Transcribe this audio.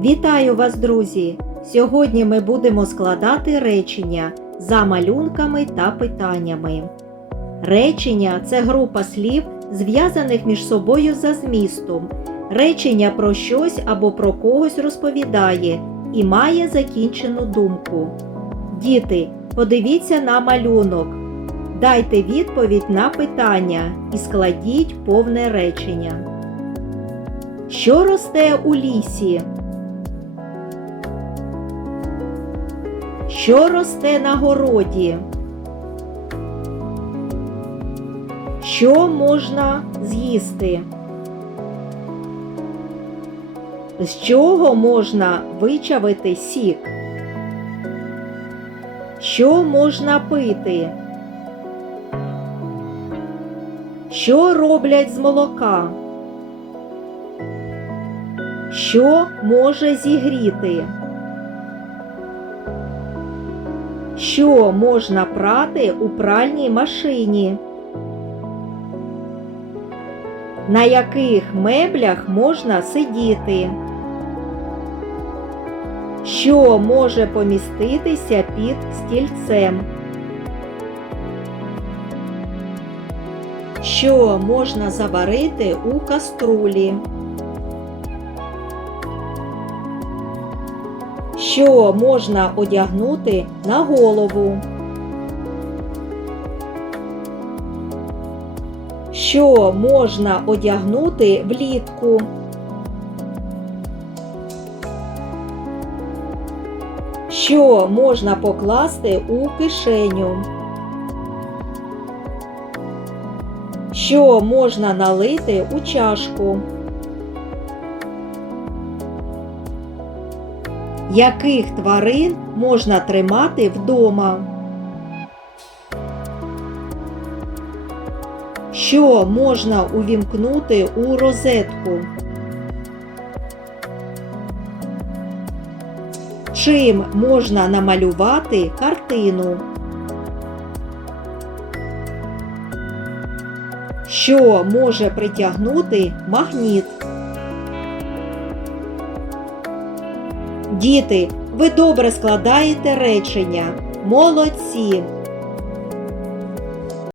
Вітаю вас, друзі! Сьогодні ми будемо складати речення за малюнками та питаннями. Речення це група слів, зв'язаних між собою за змістом. Речення про щось або про когось розповідає і має закінчену думку. Діти, подивіться на малюнок. Дайте відповідь на питання і складіть повне речення. Що росте у лісі? Що росте на городі? Що можна з'їсти? З чого можна вичавити сік? Що можна пити? Що роблять з молока? Що може зігріти? Що можна прати у пральній машині? На яких меблях можна сидіти? Що може поміститися під стільцем? Що можна заварити у каструлі? Що можна одягнути на голову? Що можна одягнути влітку? Що можна покласти у кишеню? Що можна налити у чашку? Яких тварин можна тримати вдома? Що можна увімкнути у розетку? Чим можна намалювати картину? Що може притягнути магніт? Діти, ви добре складаєте речення. Молодці!